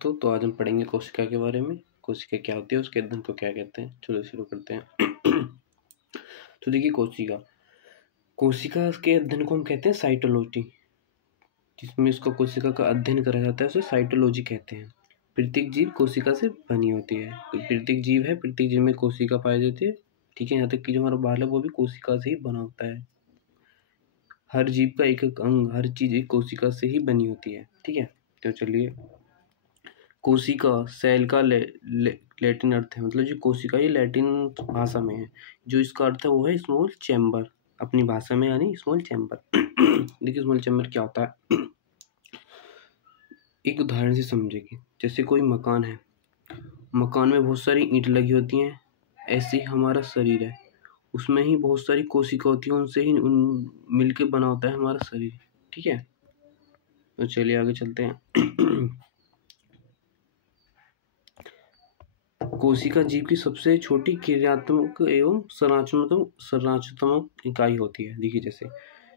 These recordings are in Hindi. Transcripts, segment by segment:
तो आज हम पढ़ेंगे कोशिका के बारे में। कोशिका क्या होती है, उसके अध्ययन को क्या कहते हैं। चलो शुरू करते हैं। तो देखिए, कोशिका के अध्ययन को हम कहते हैं साइटोलॉजी, जिसमें इसको कोशिका का अध्ययन करा जाता है, उसे साइटोलॉजी कहते हैं। प्रत्येक जीव कोशिका से बनी होती है। प्रत्येक जीव है, प्रत्येक जीव में कोशिका पाई जाती है। ठीक है, यहाँ तक कि जो हमारा बाल है वो भी कोशिका से ही बना होता है। हर जीव का एक एक अंग, हर चीज एक कोशिका से ही बनी होती है। ठीक है, तो चलिए, कोशिका सेल का लैटिन अर्थ है, मतलब जो कोशिका ये लैटिन भाषा में है। जो इसका अर्थ है वो है स्मॉल चैम्बर, अपनी भाषा में यानी स्मॉल चैम्बर। देखिए स्मॉल चैम्बर क्या होता है, एक उदाहरण से समझेंगे। जैसे कोई मकान है, मकान में बहुत सारी ईंट लगी होती हैं, ऐसे ही हमारा शरीर है, उसमें ही बहुत सारी कोशिका होती हैं, उनसे ही मिलके बना होता है हमारा शरीर। ठीक है, तो चलिए आगे चलते हैं। कोशिका जीव की सबसे छोटी क्रियात्मक एवं संरचनात्मक इकाई होती है। देखिए, जैसे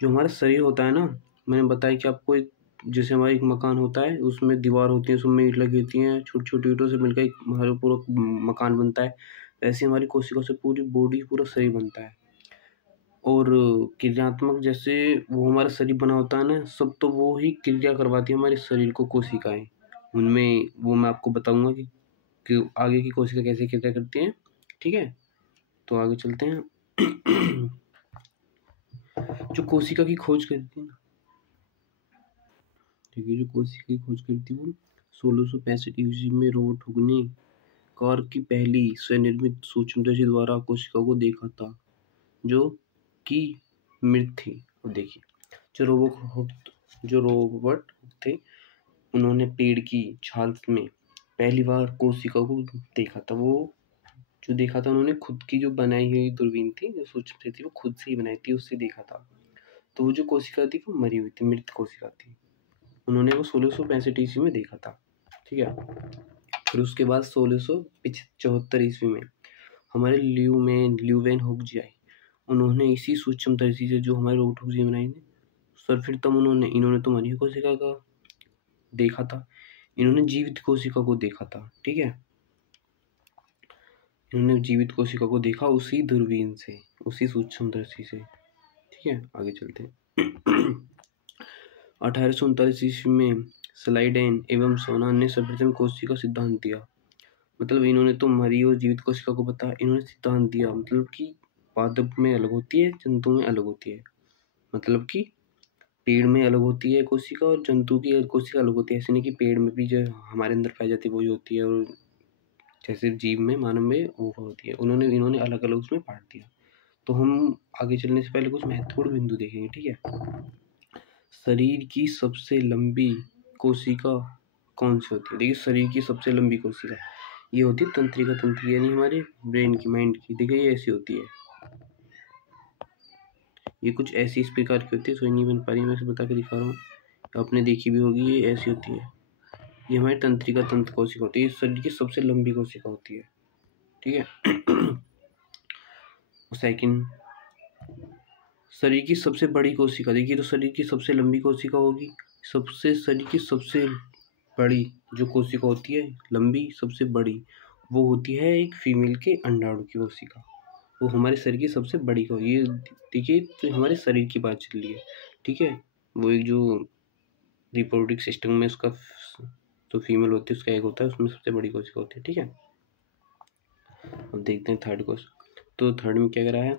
जो हमारा शरीर होता है ना, मैंने बताया कि आपको जैसे हमारा एक मकान होता है, उसमें दीवार होती है, उसमें ईंट लगी होती हैं, छोटी छोटी ईंटों से मिलकर एक हमारा पूरा मकान बनता है। ऐसे हमारी कोशिका से पूरी बॉडी, पूरा शरीर बनता है। और क्रियात्मक, जैसे वो हमारा शरीर बना होता है ना, सब तो वो ही क्रिया करवाती है हमारे शरीर को कोशिकाएं। उनमें वो मैं आपको बताऊंगा कि आगे की कोशिका कैसे क्रिया करती हैं। ठीक है, तो आगे चलते हैं। जो कोशिका की खोज करती है ना, देखिए जो कोशिका की खोज करती है वो 1665 ईस्वी में रॉबर्ट हुक ने कार की पहली स्वनिर्मित सूक्ष्मदर्शी द्वारा कोशिका को देखा था, जो कि मृत थी। और देखिए, जो रोबर्ट हुक थे, उन्होंने पेड़ की छाल में पहली बार कोशिका को देखा था। वो जो देखा था, उन्होंने खुद की जो बनाई हुई दूरबीन थी, जो सूक्ष्म थी, वो खुद से ही बनाई थी, उससे देखा था। तो वो जो कोशिका थी वो मरी हुई थी, मृत कोशिका थी। उन्होंने वो 1665 ईस्वी में देखा था। ठीक है, फिर उसके बाद 1674 ईस्वी में हमारे ल्यूवेन हुक-जियाई, उन्होंने इसी सूक्ष्मदर्शी से जो हमारे रोबर्ट हुक जी बनाई थी, सर्वप्रथम इन्होंने तो मरी हुई कोशिका का देखा था। इन्होंने जीवित कोशिका को देखा था। ठीक है, इन्होंने जीवित कोशिका को देखा उसी दूरबीन से, उसी सूक्ष्मदर्शी से। ठीक है, आगे चलते हैं। 1839 ईस्वी में स्लाइडेन एवं सोनान ने सर्वप्रथम कोशिका सिद्धांत दिया। मतलब इन्होंने तो मरी और जीवित कोशिका को बताया, इन्होंने सिद्धांत दिया, मतलब कि पादप में अलग होती है, जंतु में अलग होती है। मतलब कि पेड़ में अलग होती है कोशिका और जंतु की कोशिका अलग होती है। ऐसे नहीं कि पेड़ में भी जो हमारे अंदर पाई जाती है वही होती है, और जैसे जीव में, मानव में वो होती है। इन्होंने अलग अलग उसमें बांट दिया। तो हम आगे चलने से पहले कुछ महत्वपूर्ण बिंदु देखेंगे। ठीक है, शरीर की सबसे लंबी कोशिका कौन सी होती है। देखिए, शरीर की सबसे लंबी कोशिका ये होती है तंत्रिका तंत्री, यानी हमारे ब्रेन की, माइंड की। देखिए ये ऐसी होती है, ये कुछ ऐसी इस प्रकार की होती है। सोई नहीं बन पा रही, मैं इसे बता के दिखा रहा हूँ, आपने देखी भी होगी। ये ऐसी होती है, ये हमारी तंत्रिका तंत्र कोशिका होती है। ये शरीर की सबसे लंबी कोशिका होती है। ठीक है। सेकंड, शरीर की सबसे बड़ी कोशिका। देखिए, तो शरीर की सबसे लंबी कोशिका होगी, शरीर की सबसे बड़ी जो कोशिका होती है, लंबी सबसे बड़ी, वो होती है एक फीमेल के अंडाणु की कोशिका। वो हमारे शरीर की सबसे बड़ी को, ये देखिए तो हमारे शरीर की बात चल रही है। ठीक है, वो एक जो रिप्रोडक्टिव सिस्टम में उसका तो फीमेल होती है, उसका एग होता है, उसमें सबसे बड़ी कोशिका होती है। ठीक है, अब देखते हैं थर्ड क्वेश्चन। तो थर्ड में क्या कह रहा है,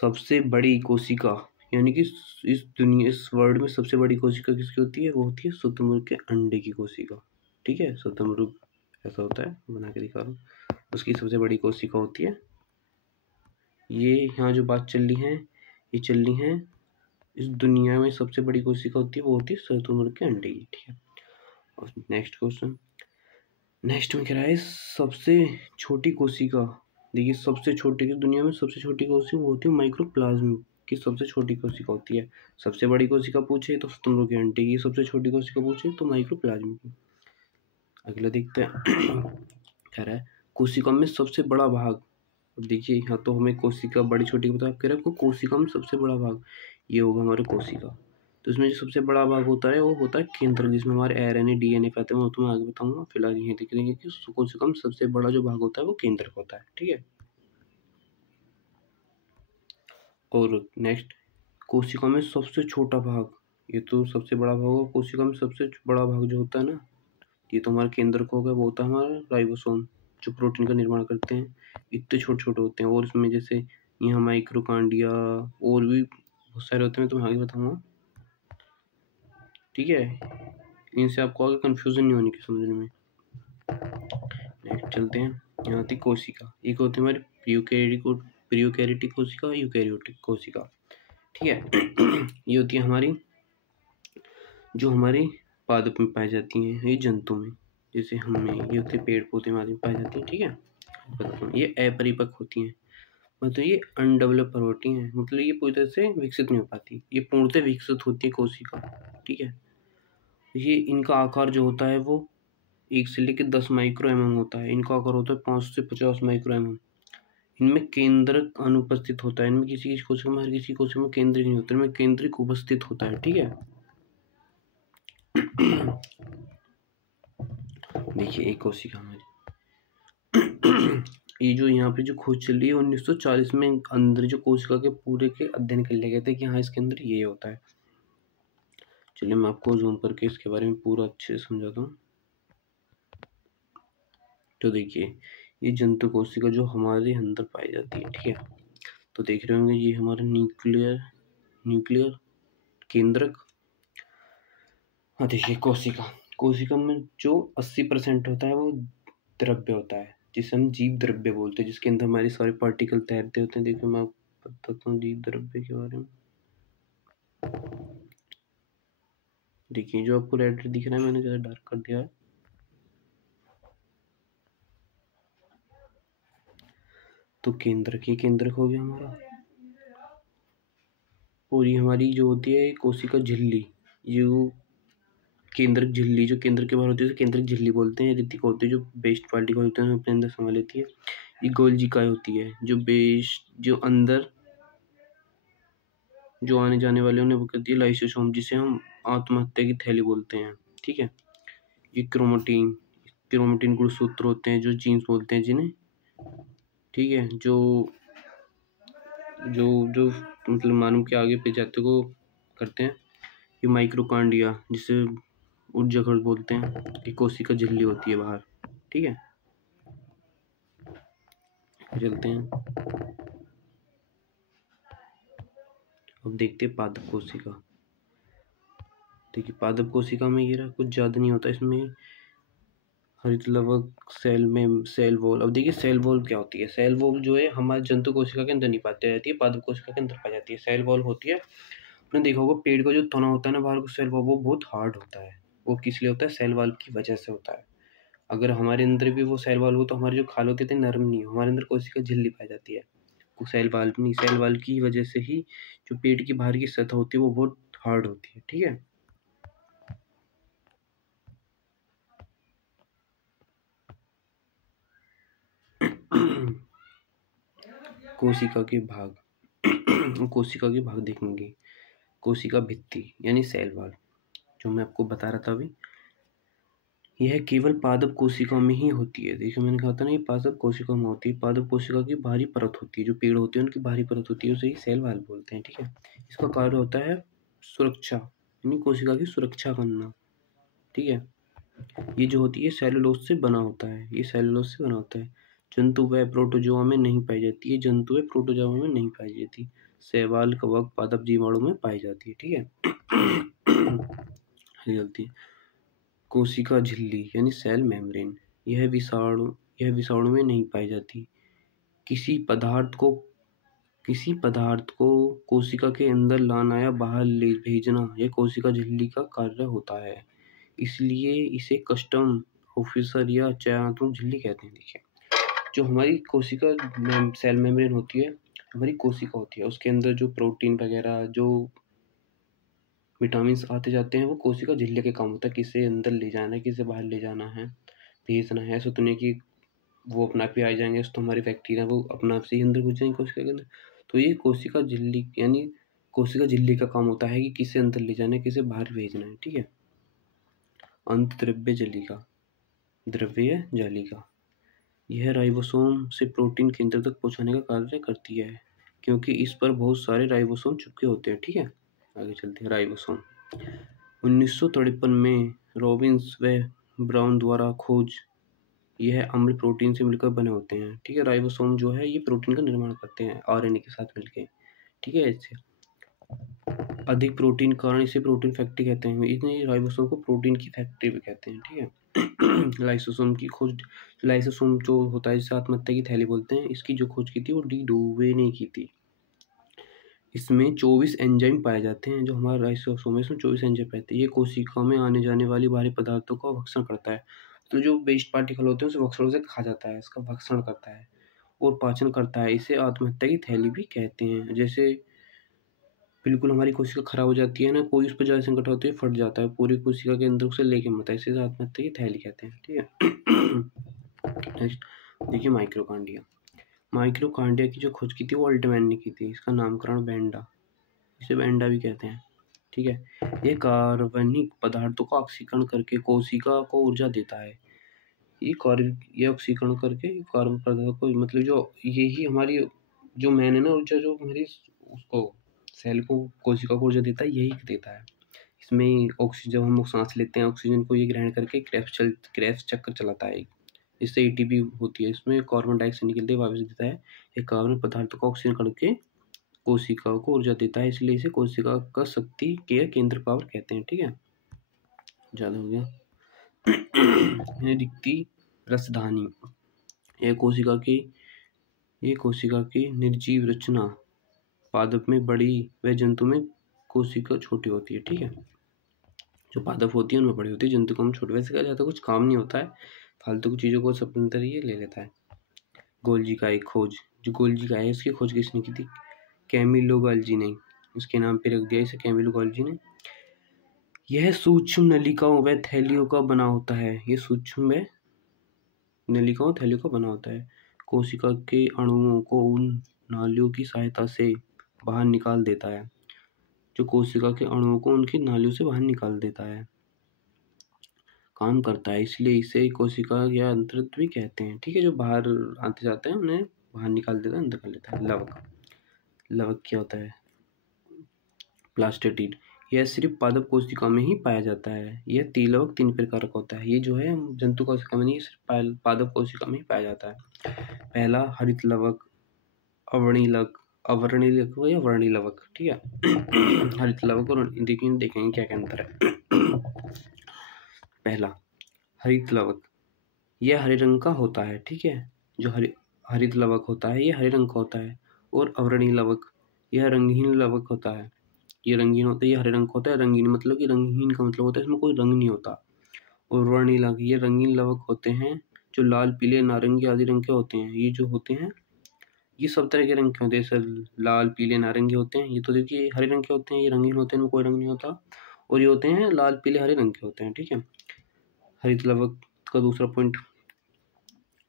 सबसे बड़ी कोशिका, यानी कि इस वर्ल्ड में सबसे बड़ी कोशिका किसकी होती है, वो होती है शुतुरमुर्ग के अंडे की कोशिका। ठीक है, शुतुरमुर्ग ऐसा होता है, बना के दिखा रहा हूँ, उसकी सबसे बड़ी कोशिका होती है। ये यहाँ जो बात चल रही है, ये चल रही है इस दुनिया में सबसे बड़ी कोशिका होती है, वो होती है शुतुरमुर्ग के अंडे की। ठीक है, और नेक्स्ट क्वेश्चन, नेक्स्ट में कह रहा है सबसे छोटी कोशिका। देखिए, सबसे छोटी की दुनिया में सबसे छोटी कोशिका वो होती है माइक्रोप्लाज्म की सबसे छोटी कोशिका होती है। सबसे बड़ी कोशिका पूछे तो शुतुरमुर्ग के अंडे की, सबसे छोटी कोशिका पूछे तो माइक्रोप्लाज्म की। अगला देखते हैं। कह रहा है कोशिका में सबसे बड़ा भाग। देखिए, यहाँ तो हमें कोशिका बड़ी छोटी बता, कह रहा है कोशिका में सबसे बड़ा भाग ये होगा हमारे कोशिका। तो इसमें जो सबसे बड़ा भाग होता है वो होता है केंद्रक, जिसमें हमारे RNA DNA आते हैं, वो तो मैं आगे बताऊंगा। फिलहाल ये देख लेंगे कि कोशिका में सबसे बड़ा जो भाग होता है वो केंद्रक होता है, ठीक है। और नेक्स्ट, कोशिका में सबसे छोटा भाग, ये तो सबसे बड़ा भाग होगा। कोशिका में सबसे बड़ा भाग जो होता है ना, ये तो हमारा केंद्रक हो गया, वो होता है हमारा राइबोसोम, जो प्रोटीन का निर्माण करते हैं। इतने छोटे छोटे होते हैं, और इसमें जैसे यहाँ माइक्रोकांडिया और भी बहुत सारे होते हैं, तो मैं आगे बताऊँगा, ठीक है। इनसे आपको आगे कन्फ्यूज़न नहीं होनी की समझने में। नेक्स्ट चलते हैं, यहाँ आती कोशिका। एक होती है हमारी प्यूकैरियोटिक कोशिका, यूकैरियोटिक कोशिका, ठीक है। ये होती है हमारी, जो हमारे पादप में पाई जाती हैं, ये जंतु में, जैसे हमें ये होती है पेड़ पौधे में आदि पाई जाती हैं, ठीक है। बताता हूँ, ये अपरिपक्व होती हैं, मतलब ये अनडेवलप होती हैं, मतलब ये पूरी तरह से विकसित नहीं हो पाती, ये पूर्णतः विकसित होती है कोशिका, ठीक है। ये इनका आकार जो होता है वो 1 से लेकर 10 माइक्रो mm होता है। इनका आकार होता है 5 से 50 माइक्रो mm। इनमें केंद्रक अनुपस्थित होता है, इनमें किसी कोशिका में, हर किसी कोशिका में केंद्रक नहीं होता, इनमें केंद्रक उपस्थित होता है, ठीक है। देखिए एक कोशिका हमारी, ये जो यहाँ पे जो खोज चल रही है 1940 में, अंदर जो कोशिका के पूरे के अध्ययन कर लिया गया था कि हाँ इसके अंदर ये होता है। चलिए मैं आपको जूम करके इसके बारे में पूरा अच्छे से समझाता हूँ। तो देखिए, ये जंतु कोशिका जो हमारे अंदर पाई जाती है, ठीक है। तो देख रहे होंगे ये हमारा न्यूक्लियर केंद्रक। हाँ देखिए, कोशिका में जो 80% होता है वो द्रव्य होता है, जिसे हम जीव द्रव्य बोलते हैं, जिसके अंदर हमारे सारे पार्टिकल तैरते होते हैं। देखिए मैं आपको बताता हूँ जीव द्रव्य के बारे में। देखिए जो आपको रेड दिख रहा है, मैंने ज़्यादा डार्क कर दिया है। तो ये केंद्रक हो गया हमारा। और ये हमारी जो होती है कोशिका झिल्ली, जो केंद्रक झिल्ली, जो केंद्र के बाहर होती है उसे केंद्रक झिल्ली बोलते हैं। ऋतिक होती है, जो बेस्ट पार्टिकल होते हैं अपने अंदर समा लेती है। ये गोल्जिकाएं होती है, जो अंदर जो आने जाने वाले उन्हें वो कहती है लाइसोसोम, जिसे हम आत्महत्या की थैली बोलते हैं, ठीक है। ये क्रोमेटिन गुणसूत्र होते हैं, जो जीन्स बोलते हैं जिन्हें, ठीक है। जो जो जो मतलब मानव के आगे प्रजाति को करते हैं। ये माइक्रोकांडिया, जिसे ऊर्जाघर बोलते हैं, ये कोशिका झिल्ली होती है बाहर, ठीक है। चलते हैं, अब देखते हैं पादप कोशिका। देखिए पादप कोशिका में ये रहा, कुछ ज़्यादा नहीं होता इसमें। हरित लवक, सेल वॉल। अब देखिए सेल वॉल क्या होती है। सेल वॉल जो है हमारे जंतु कोशिका के अंदर नहीं पाई जाती है, पादप कोशिका के अंदर पाई जाती है। सेल वॉल होती है, आपने देखा होगा पेड़ का जो तना होता है ना बाहर का सेल वॉल, वो बहुत हार्ड होता है। वो किस लिए होता है? सेल वॉल की वजह से होता है। अगर हमारे अंदर भी वो सेल वॉल हो तो हमारी जो खाल होती है नरम नहीं हो, हमारे अंदर कोशिका झिल्ली पाई जाती है। वो सेल वॉल नहीं, सेल वॉल की वजह से ही जो पेट की बाहर की सतह होती है वो बहुत हार्ड होती है, ठीक है। कोशिका के भाग देखेंगे। कोशिका भित्ति यानी सेल वॉल, जो मैं आपको बता रहा था अभी, यह केवल पादप कोशिका में ही होती है। देखिए मैंने कहा था ना, ये पादप कोशिका में होती है। पादप कोशिका की बाहरी परत होती है, जो पेड़ होते हैं उनकी बाहरी परत होती है, उसे ही सेल वॉल बोलते हैं, ठीक है। इसका कार्य होता है सुरक्षा, यानी कोशिका की सुरक्षा करना, ठीक है। ये जो होती है सेलुलोज से बना होता है, ये सेलुलोज से बना होता है। जंतु व प्रोटोजोआ में नहीं पाई जाती है, जंतु व प्रोटोजोआ में नहीं पाई जाती। शैवाल, कवक, पादप जीवाणु में पाई जाती है, ठीक है। जल्दी, कोशिका झिल्ली यानी सेल मेम्ब्रेन, यह विषाणु में नहीं पाई जाती। किसी पदार्थ को कोशिका के अंदर लाना या बाहर ले भेजना, यह कोशिका झिल्ली का कार्य होता है। इसलिए इसे कस्टम ऑफिसर या चयनात्मक झिल्ली कहते हैं। देखिए जो हमारी कोशिका सेल मेम्ब्रेन होती है, हमारी कोशिका होती है, उसके अंदर जो प्रोटीन वगैरह, जो विटामिन आते जाते हैं, वो कोशिका झिल्ली के काम होता है। किसे अंदर ले जाना है, किसे बाहर ले जाना है, भेजना है। ऐसा तो नहीं कि वो अपने आप ही आ जाएंगे, तो हमारी बैक्टीरिया वो अपने आप से ही अंदर घुस जाएंगे कोशिका के अंदर। तो ये कोशिका झिल्ली यानी कोशिका झिल्ली का काम होता है कि किसे अंदर ले जाना है, किसे बाहर भेजना है, ठीक है। अंत द्रव्य जालिका, द्रव्य जालिका यह राइबोसोम से प्रोटीन केंद्र तक पहुंचाने का कार्य करती है, क्योंकि इस पर बहुत सारे राइबोसोम चिपके होते हैं, ठीक है। आगे चलते हैं। राइबोसोम 1953 में रॉबिन्स व ब्राउन द्वारा खोज। यह अम्ल प्रोटीन से मिलकर बने होते हैं, ठीक है। राइबोसोम जो है ये प्रोटीन का निर्माण करते हैं आरएनए के साथ मिलकर, ठीक है। इससे अधिक प्रोटीन कारण इसे प्रोटीन फैक्ट्री कहते हैं। इसलिए राइबोसोम को प्रोटीन की फैक्ट्री भी कहते हैं, ठीक है। लाइसोसोम की खोज, लाइसोसोम जो होता है जिसे आत्महत्या की थैली बोलते हैं, इसकी जो खोज की थी वो डी डूवे ने की थी। इसमें 24 एंजाइम पाए जाते हैं। जो हमारा लाइसोसोम है इसमें 24 एंजाइम पाते हैं। ये कोशिका में आने जाने वाली भारी पदार्थों का भक्षण करता है। तो जो वेस्ट पार्टिकल होते हैं उसे भक्षण से खा जाता है, इसका भक्षण करता है और पाचन करता है। इसे आत्महत्या की थैली भी कहते हैं। जैसे बिल्कुल हमारी कोशिका खराब हो जाती है ना, कोई उस पर ज़्यादा संकट होती है, फट जाता है, पूरी कोशिका के अंदर उसे लेके मरता है, इसे आत्महत्या की थैली कहते हैं, ठीक है। नेक्स्ट देखिए माइक्रोकांडिया। माइक्रोकांडिया की जो खोज की थी वो अल्टमैन ने की थी। इसका नामकरण बेंडा, इसे बेंडा भी कहते हैं, ठीक है। ये कार्बनिक पदार्थों का ऑक्सीकरण करके कोशिका को ऊर्जा देता है। ये ऑक्सीकरण करके कार्बन पदार्थ को, मतलब जो यही हमारी जो मैन है ना ऊर्जा, जो हमारी उसको सेल को, कोशिका को ऊर्जा देता है, यही देता है। इसमें ऑक्सीजन, जब हम सांस लेते हैं ऑक्सीजन को ये ग्रहण करके क्रेब्स चक्र चलाता है। इससे एटीपी होती है, इसमें कार्बन डाइऑक्साइड निकलते ही वापस देता है। ये कार्बन पदार्थों का ऑक्सीजन करके कोशिका को ऊर्जा देता है, इसलिए इसे कोशिका का शक्ति के केंद्र पावर कहते हैं, ठीक है। ज़्यादा हो गया। दिखती रसधानी, यह कोशिका की निर्जीव रचना, पादप में बड़ी व जंतु में कोशिका छोटी होती है, ठीक है। जो पादप होती है उनमें बड़ी होती है, जंतु कम छोटी। वैसे कहा जाता है कुछ काम नहीं होता है, फालतू की चीज़ों को सब अंदर ही ले लेता है। गोल्जी का एक खोज, जो गोल्जी का है इसकी खोज किसने की थी? कैमिलो गोल्जी ने, इसके नाम पे रख दिया इसे कैमिलो गोल्जी ने। यह सूक्ष्म नलिकाओं व थैलियों का बना होता है। ये सूक्ष्म व नलिकाओं थैलियों का बना होता है। कोशिका के अणुओं को उन नालियों की सहायता से बाहर निकाल देता है। जो कोशिका के अणुओं को उनकी नालियों से बाहर निकाल देता है, काम करता है, इसलिए इसे कोशिका या अंतरित्र भी कहते हैं, ठीक है। जो बाहर आते जाते हैं उन्हें बाहर निकाल देता है, अंदर कर लेता है। लवक, लवक क्या होता है? प्लास्टिड, यह सिर्फ पादप कोशिका में ही पाया जाता है। यह तिलवक 3 प्रकार का होता है। ये जो है जंतु कोशिका में नहीं, सिर्फ पादप कोशिका में ही पाया जाता है। पहला हरित लवक, अवर्णी लवक या वर्णी लवक, ठीक है। हरित लवक और देखेंगे क्या क्या अंतर है। पहला हरित लवक, यह हरे रंग का होता है, ठीक है। जो हरित लवक होता है ये हरे रंग का होता है। और अवर्णी लवक, यह रंगहीन लवक होता है। ये रंगीन होता है, ये हरे रंग का होता है। रंगीन मतलब कि रंगहीन का मतलब होता है इसमें कोई रंग नहीं होता। और वर्णी लवक, ये रंगीन लवक होते हैं जो लाल, पीले, नारंगी आदि रंग के होते हैं। ये जो होते हैं ये सब तरह के रंग के होते हैं, सर लाल, पीले, नारंगी होते हैं। ये तो देखिए हरे रंग के होते हैं, ये रंगीन होते हैं, इनमें कोई रंग नहीं होता। और ये होते हैं लाल, पीले, हरे रंग के होते हैं, ठीक है। हरित लवक का दूसरा पॉइंट,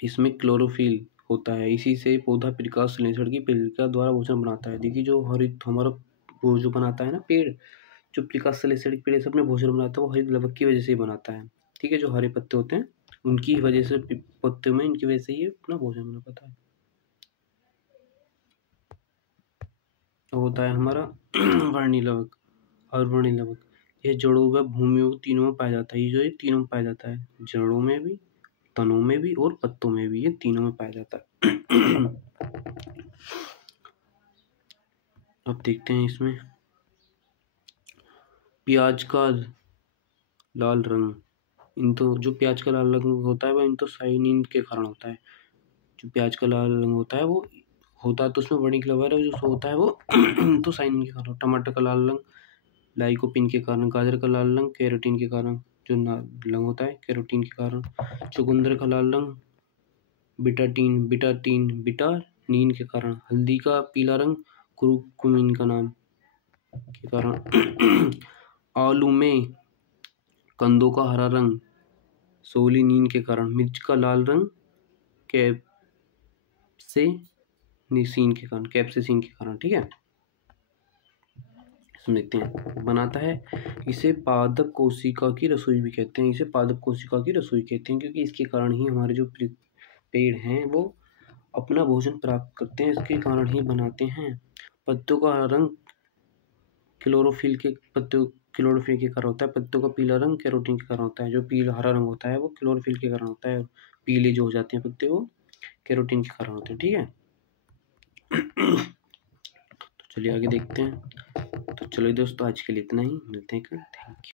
इसमें क्लोरोफिल होता है। इसी से पौधा प्रकाश संश्लेषण की प्रक्रिया द्वारा भोजन बनाता है। देखिए जो हरित हमारा वो जो बनाता है ना पेड़, जो प्रकाश संश्लेषण की पेड़ से अपने भोजन बनाता है वो हरित लवक की वजह से ही बनाता है, ठीक है। जो हरे पत्ते होते हैं उनकी वजह से, पत्ते में इनकी वजह से ही अपना भोजन बना पाता है। होता है हमारा वर्णी लवक और वर्णी लवक, यह जड़ों व भूमियों तीनों में पाया जाता है। ये जो ये तीनों में पाया जाता है, जड़ों में भी, तनों में भी और पत्तों में भी, ये तीनों में पाया जाता है। अब देखते हैं इसमें प्याज का लाल रंग, इन तो जो प्याज का लाल रंग होता है वह इंथोसाइनिन के कारण होता है। जो प्याज का लाल रंग होता है वो होता है तो उसमें वर्णिक्लवर है, जो होता है वो इंथोसाइनिन के कारण। टमाटर का लाल रंग लाइकोपिन के कारण। गाजर का लाल रंग कैरोटीन के कारण, जो रंग होता है कैरोटीन के कारण। चुकंदर का लाल रंग बिटानीन के कारण। हल्दी का पीला रंग कुरुकुमिन का नाम के कारण। आलू में कंदों का हरा रंग सोलिनीन के कारण। मिर्च का लाल रंग कैप्सेसिन के कारण, ठीक है। देखते हैं। बनाता है, इसे पादप कोशिका की रसोई भी कहते हैं। इसे पादप कोशिका की रसोई कहते हैं क्योंकि इसके कारण ही हमारे जो पेड़ हैं वो अपना भोजन प्राप्त करते हैं, इसके कारण ही बनाते हैं। पत्तों का रंग क्लोरोफिल के कारण होता है। पत्तों का पीला रंग कैरोटीन के कारण होता है। जो पीला हरा रंग होता है वो क्लोरोफिल के कारण होता है। पीले जो हो जाते हैं पत्ते वो कैरोटीन के कारण होते हैं। ठीक है। तो चलिए आगे देखते हैं। तो चलो दोस्तों, आज के लिए इतना ही। मिलते हैं कल। Thank you.